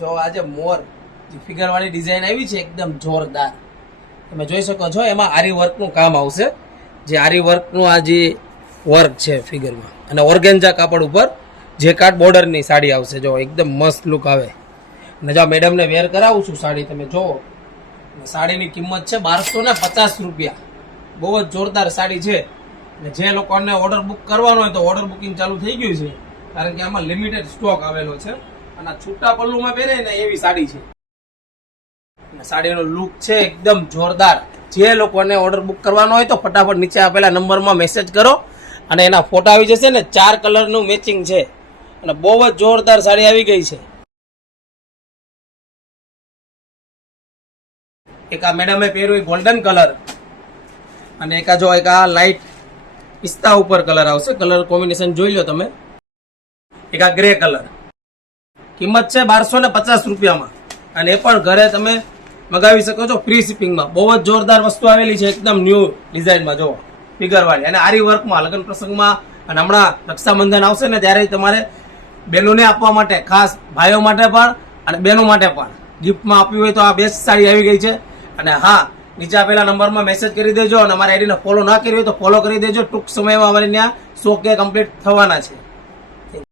જો આજે મોર જે ફિગર વાળી ડિઝાઇન આવી છે એકદમ જોરદાર. તમે જોઈ શકો છો એમાં આરી વર્કનું કામ આવશે. જે આરી વર્કનું આ જે વર્ક છે ફિગરમાં, અને ઓર્ગેન્ઝા કાપડ ઉપર જે કાર્ડ બોર્ડરની સાડી આવશે. જો એકદમ મસ્ત લુક આવે. અને જો મેડમને વેર કરાવું છું સાડી, તમે જોવો. સાડીની કિંમત છે 1250 રૂપિયા. બહુ જ જોરદાર સાડી છે. અને જે લોકોને ઓર્ડર બુક કરવાનો હોય તો ઓર્ડર બુકિંગ ચાલુ થઈ ગયું છે, કારણ કે આમાં લિમિટેડ સ્ટોક આવેલો છે. અને છૂટા પલ્લુમાં પહેરે ને એવી સાડી છે. સાડીનો લુક છે એકદમ જોરદાર. જે લોકોને ઓર્ડર બુક કરવાનો હોય તો ફટાફટ નીચે આપેલા નંબરમાં મેસેજ કરો, અને એના ફોટા આવી જશે ને. 4 કલરનું મેચિંગ છે, અને બહુ જ જોરદાર સાડી આવી ગઈ છે. એક આ મેડમે પહેર્યું ગોલ્ડન કલર, અને એક આ લાઇટ પિસ્તા ઉપર કલર આવશે. કલર કોમ્બિનેશન જોઈ લો તમે. એક આ ગ્રે કલર. કિંમત છે 1250 રૂપિયામાં, અને એ પણ ઘરે તમે મગાવી શકો છો ફ્રી શિપિંગમાં. બહુ જ જોરદાર વસ્તુ આવેલી છે, એકદમ ન્યૂ ડિઝાઇનમાં. જો ફિગર વાળી અને આરી વર્કમાં, લગ્ન પ્રસંગમાં અને હમણાં રક્ષાબંધન આવશે ને ત્યારે તમારે બહેનોને આપવા માટે, ખાસ ભાઈઓ માટે પણ અને બહેનો માટે પણ ગિફ્ટમાં આપવી હોય તો આ બેસ્ટ સાડી આવી ગઈ છે. અને હા, નીચે આપેલા નંબરમાં મેસેજ કરી દેજો, અને અમારી આઈડીને ફોલો ના કરી હોય તો ફોલો કરી દેજો. ટૂંક સમયમાં અમારી ત્યાં 100K કમ્પ્લીટ થવાના છે.